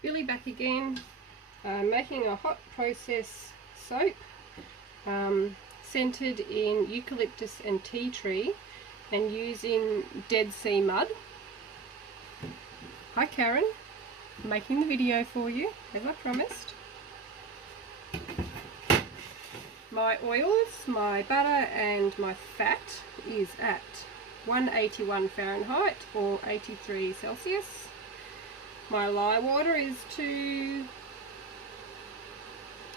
Billy back again, making a hot process soap scented in eucalyptus and tea tree and using Dead Sea mud. Hi Karen, making the video for you as I promised. My oils, my butter and my fat is at 181 Fahrenheit or 83 Celsius. My lye water is to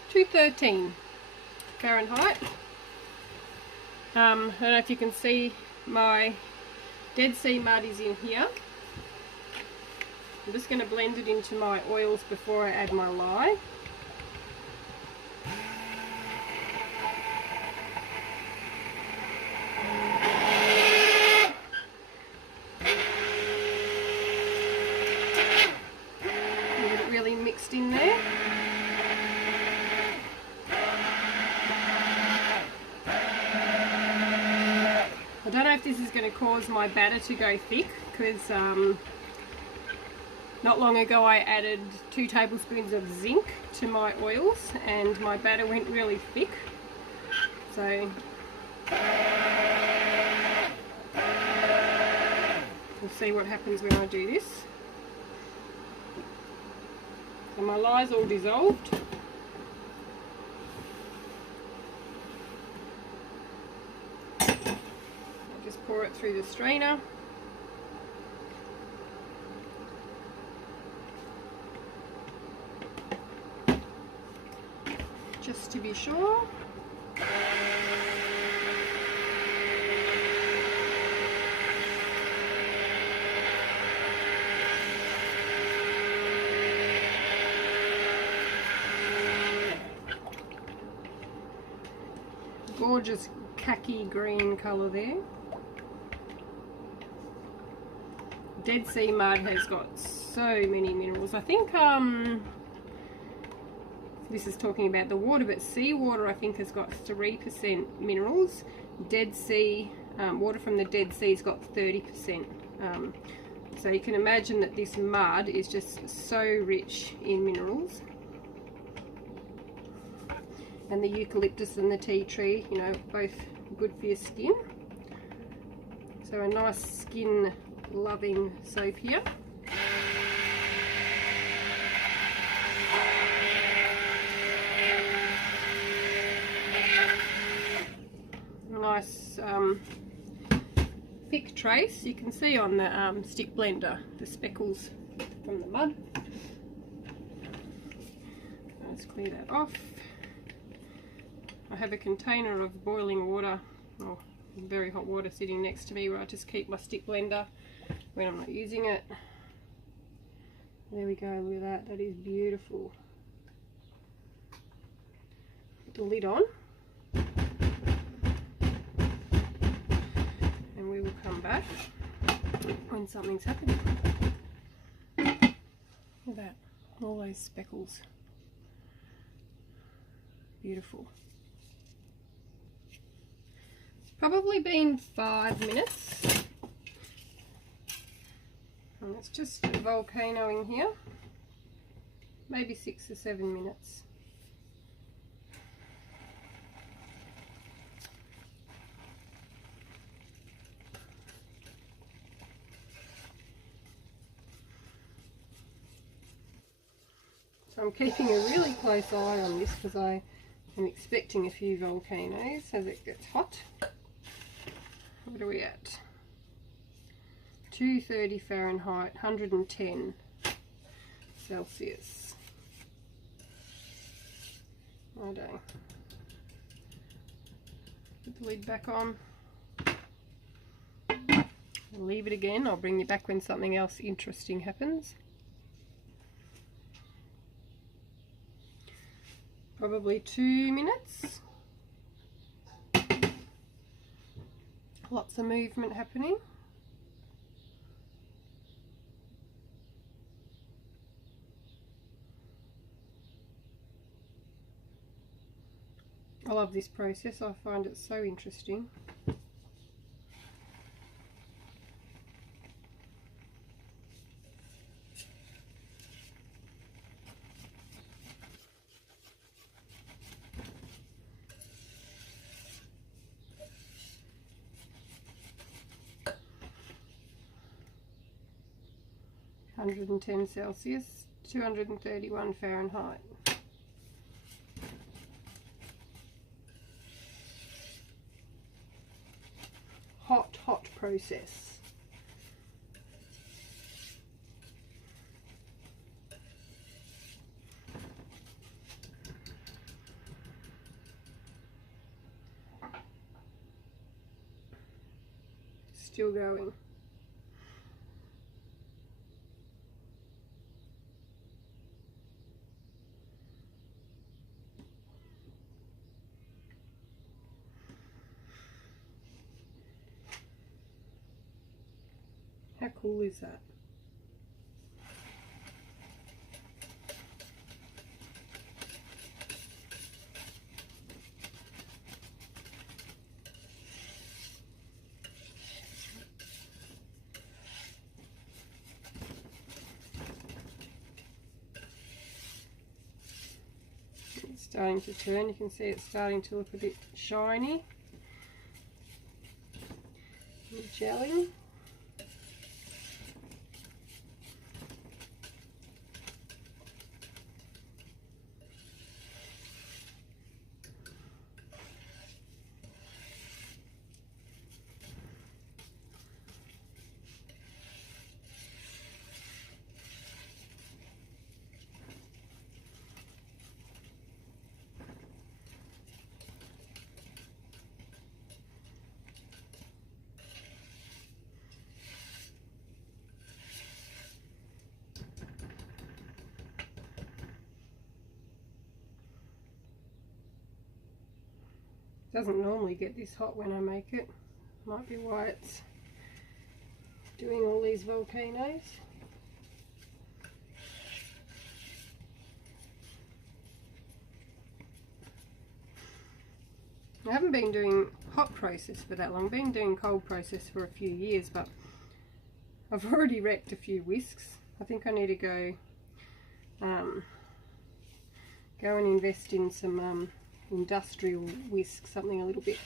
213 Fahrenheit. I don't know if you can see my Dead Sea mud is in here. I'm just going to blend it into my oils before I add my lye. Get it really mixed in there. I don't know if this is going to cause my batter to go thick because not long ago I added 2 tablespoons of zinc to my oils and my batter went really thick. So we'll see what happens when I do this. So my lie's all dissolved. I'll just pour it through the strainer. Just to be sure. Gorgeous khaki green colour there. Dead Sea mud has got so many minerals. I think this is talking about the water, but seawater I think has got 3% minerals. Dead Sea, water from the Dead Sea's got 30%. So you can imagine that this mud is just so rich in minerals. And the eucalyptus and the tea tree, you know, both good for your skin. So a nice skin loving soap here. Nice thick trace. You can see on the stick blender the speckles from the mud. Let's clear that off. I have a container of boiling water, or very hot water, sitting next to me where I just keep my stick blender when I'm not using it. There we go, look at that, that is beautiful. Put the lid on. And we will come back when something's happening. Look at that, all those speckles. Beautiful. Probably been 5 minutes, and it's just volcanoing here, maybe 6 or 7 minutes. So I'm keeping a really close eye on this because I am expecting a few volcanoes as it gets hot. What are we at? 230 Fahrenheit, 110 Celsius. I don't. Put the lid back on. Leave it again. I'll bring you back when something else interesting happens. Probably 2 minutes. Lots of movement happening. I love this process, I find it so interesting. 110 Celsius, 231 Fahrenheit. Hot process. Still going. How cool is that? It's starting to turn. You can see it's starting to look a bit shiny and gelling. Doesn't normally get this hot when I make it. Might be why it's doing all these volcanoes. I haven't been doing hot process for that long. I've been doing cold process for a few years, but I've already wrecked a few whisks. I think I need to go and invest in some industrial whisk, something a little bit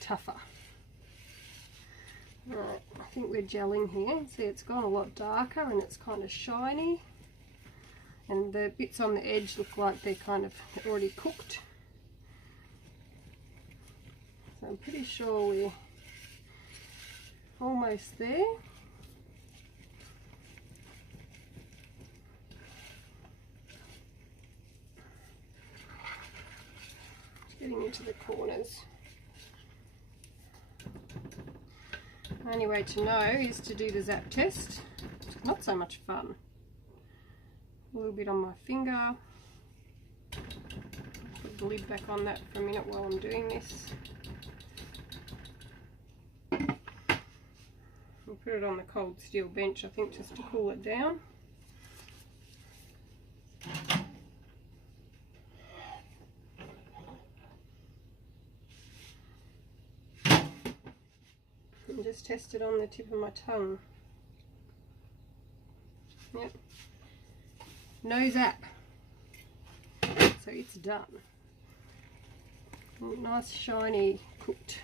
tougher. Right, I think we're gelling here. See, it's gone a lot darker and it's kind of shiny, and the bits on the edge look like they're kind of already cooked. So I'm pretty sure we're almost there. Getting into the corners. The only way to know is to do the zap test. It's not so much fun. A little bit on my finger. Put the lid back on that for a minute while I'm doing this. We'll put it on the cold steel bench, I think, just to cool it down. And just test it on the tip of my tongue. Yep. No zap. So it's done. Nice, shiny, cooked.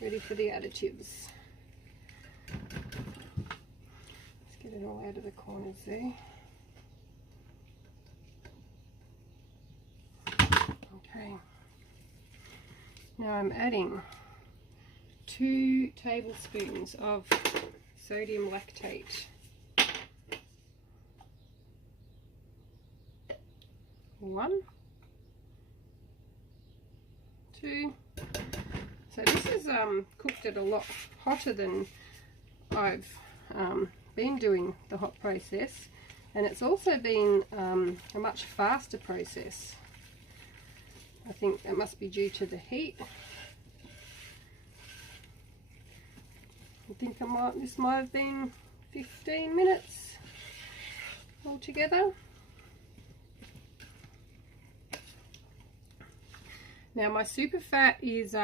Ready for the additives. Let's get it all out of the corners there. Okay. Now I'm adding 2 tablespoons of sodium lactate. 1, 2. So this is cooked at a lot hotter than I've been doing the hot process, and it's also been a much faster process. I think that must be due to the heat. I think this might have been 15 minutes altogether. Now my super fat is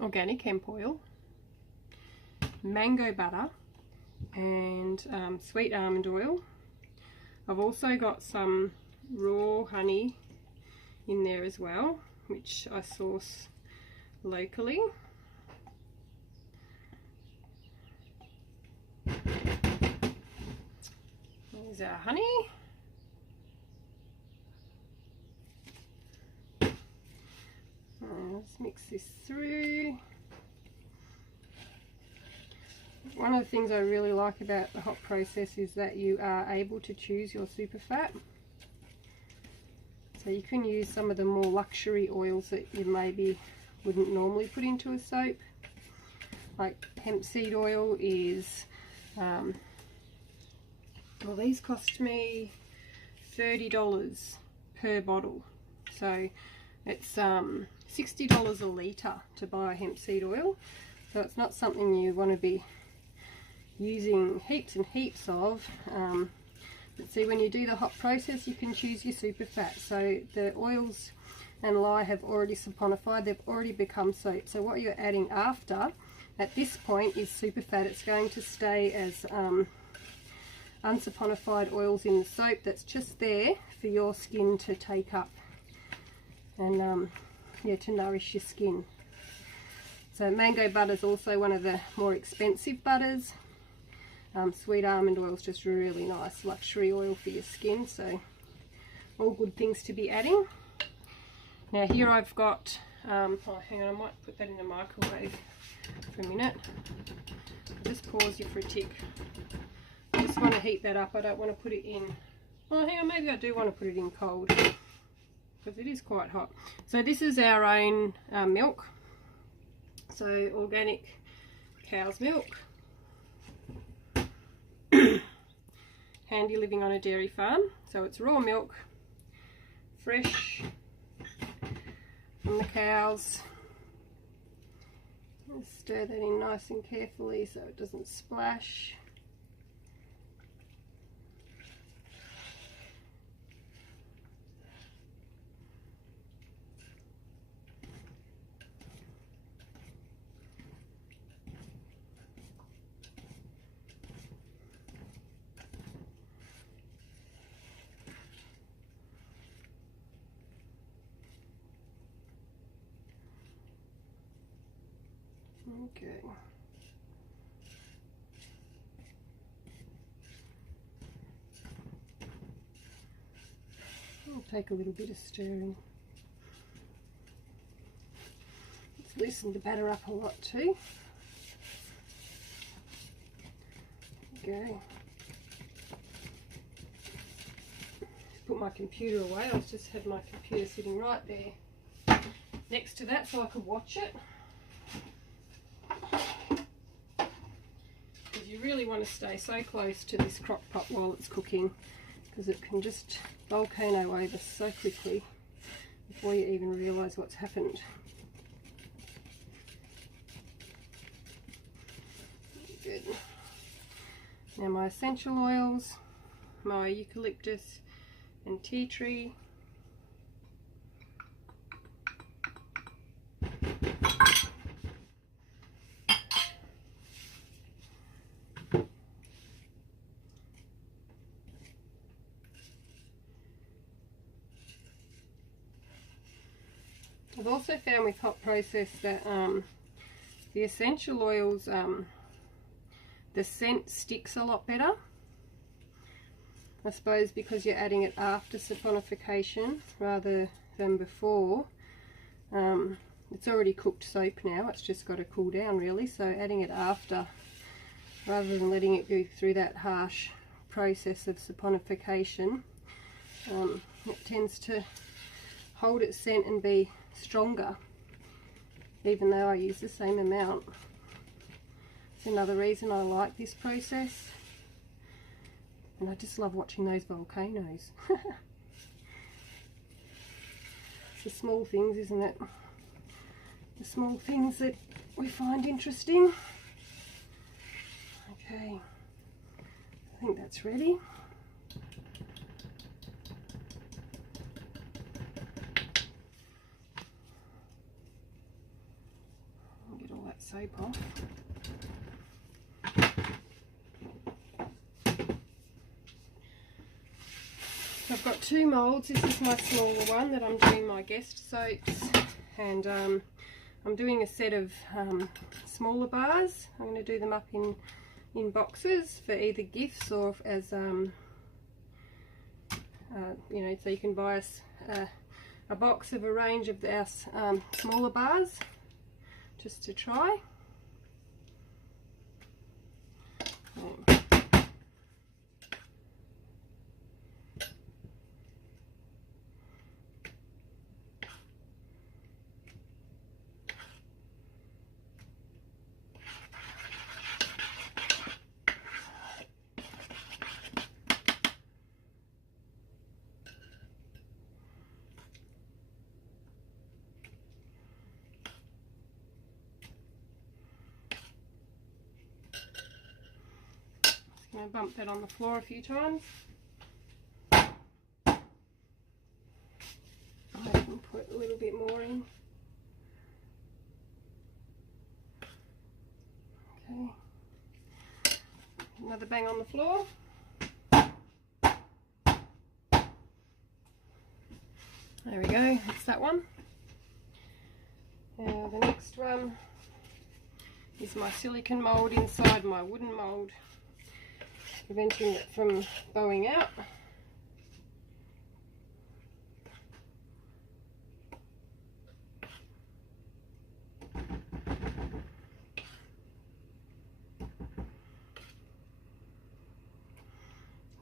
organic hemp oil, mango butter, and sweet almond oil. I've also got some raw honey in there as well, which I source locally. Here's our honey. Let's mix this through. One of the things I really like about the hot process is that you are able to choose your super fat. So you can use some of the more luxury oils that you maybe wouldn't normally put into a soap. Like hemp seed oil is, well, these cost me $30 per bottle. So it's $60 a litre to buy hemp seed oil. So it's not something you want to be using heaps and heaps of. But see, when you do the hot process, you can choose your super fat. So the oils and lye have already saponified, they've already become soap. So what you're adding after, at this point, is super fat. It's going to stay as unsaponified oils in the soap that's just there for your skin to take up and yeah, to nourish your skin. So mango butter is also one of the more expensive butters. Sweet almond oil is just really nice luxury oil for your skin, so all good things to be adding. Now here I've got, oh hang on, I might put that in the microwave for a minute. Just pause you for a tick. I just want to heat that up. I don't want to put it in, well hang on, maybe I do want to put it in cold because it is quite hot. So this is our own milk, so organic cow's milk. Handy living on a dairy farm, so it's raw milk, fresh from the cows. Just stir that in nice and carefully so it doesn't splash. Okay. I'll take a little bit of stirring. It's loosened the batter up a lot too. Okay. Put my computer away. I just had my computer sitting right there next to that so I could watch it. Because you really want to stay so close to this crock pot while it's cooking, because it can just volcano over so quickly before you even realise what's happened. Good. Now my essential oils, my eucalyptus and tea tree. I've also found with hot process that the essential oils, the scent sticks a lot better. I suppose because you're adding it after saponification rather than before. It's already cooked soap now, it's just got to cool down really, so adding it after rather than letting it go through that harsh process of saponification, it tends to hold its scent and be stronger, even though I use the same amount. It's another reason I like this process, and I just love watching those volcanoes. It's the small things, isn't it? The small things that we find interesting. Okay, I think that's ready. Soap off. So I've got two moulds. This is my smaller one that I'm doing my guest soaps, and I'm doing a set of smaller bars. I'm going to do them up in boxes for either gifts or as you know, so you can buy us a box of a range of our smaller bars just to try. I'm going to bump that on the floor a few times. I can put a little bit more in. Okay. Another bang on the floor. There we go, that's that one. Now the next one is my silicone mould inside my wooden mould, preventing it from bowing out.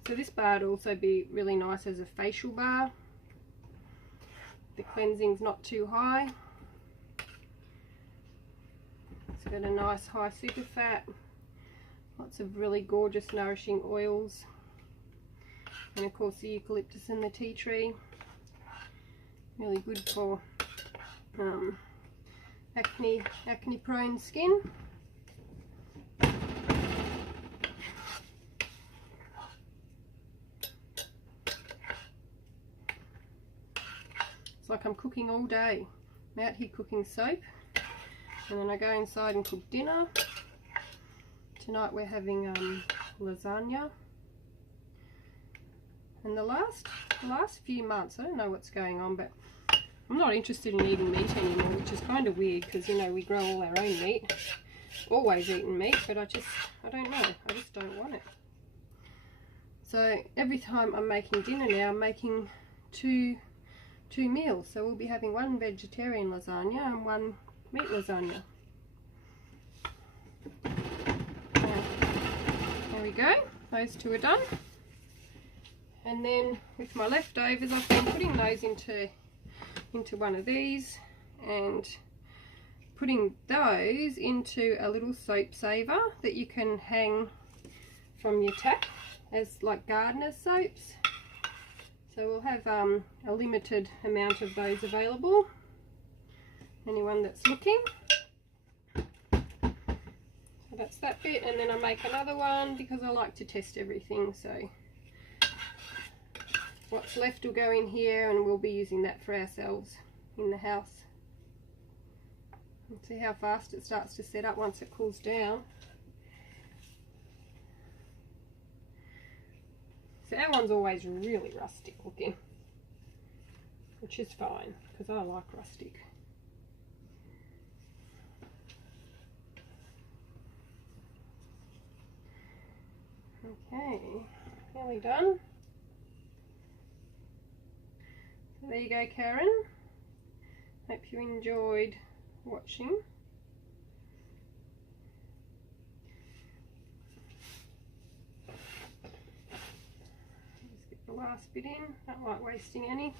So this bar would also be really nice as a facial bar. The cleansing's not too high. It's got a nice high super fat, lots of really gorgeous nourishing oils, and of course the eucalyptus and the tea tree. Really good for acne prone skin. It's like I'm cooking all day. I'm out here cooking soap, and then I go inside and cook dinner. Tonight we're having lasagna. And the last few months, I don't know what's going on, but I'm not interested in eating meat anymore, which is kind of weird because, you know, we grow all our own meat. Always eaten meat, but I don't know, I just don't want it. So every time I'm making dinner now, I'm making two meals. So we'll be having one vegetarian lasagna and one meat lasagna. There we go, those two are done. And then with my leftovers, I've been putting those into one of these and putting those into a little soap saver that you can hang from your tap as like gardener soaps. So we'll have a limited amount of those available. Anyone that's looking. So that's that bit, and then I make another one because I like to test everything. So what's left will go in here, and we'll be using that for ourselves in the house. And see how fast it starts to set up once it cools down. So our one's always really rustic looking, which is fine because I like rustic. Okay, nearly done. So there you go, Karen. Hope you enjoyed watching. Just get the last bit in, don't like wasting any.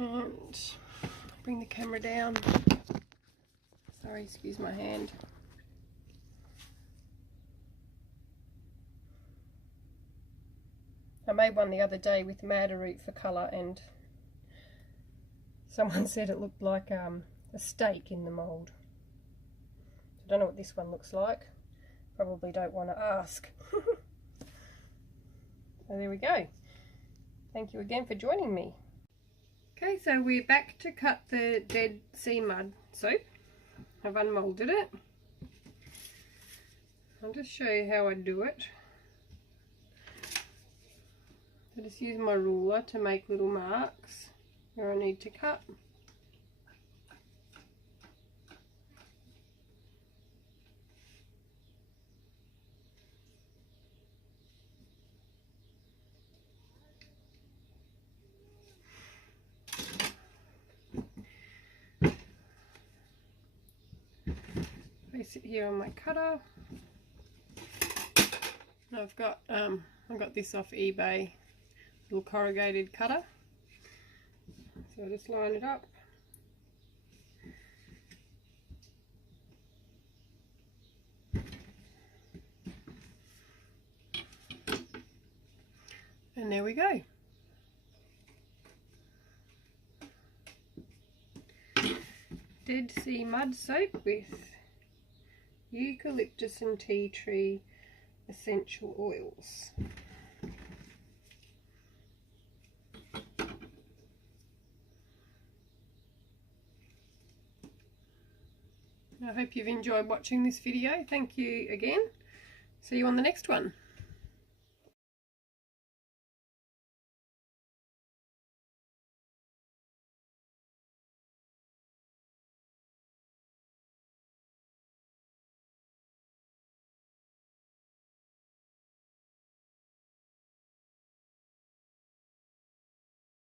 And bring the camera down. Sorry, excuse my hand. I made one the other day with madder root for colour, and someone said it looked like a steak in the mould. I don't know what this one looks like. Probably don't want to ask. So there we go. Thank you again for joining me. Okay, so we're back to cut the Dead Sea Mud soap. I've unmoulded it. I'll just show you how I do it. I just use my ruler to make little marks where I need to cut. place it here on my cutter. And I've got this off eBay, little corrugated cutter. So I'll just line it up. And there we go. Dead Sea Mud Soap with eucalyptus and tea tree essential oils. I hope you've enjoyed watching this video. Thank you again. See you on the next one.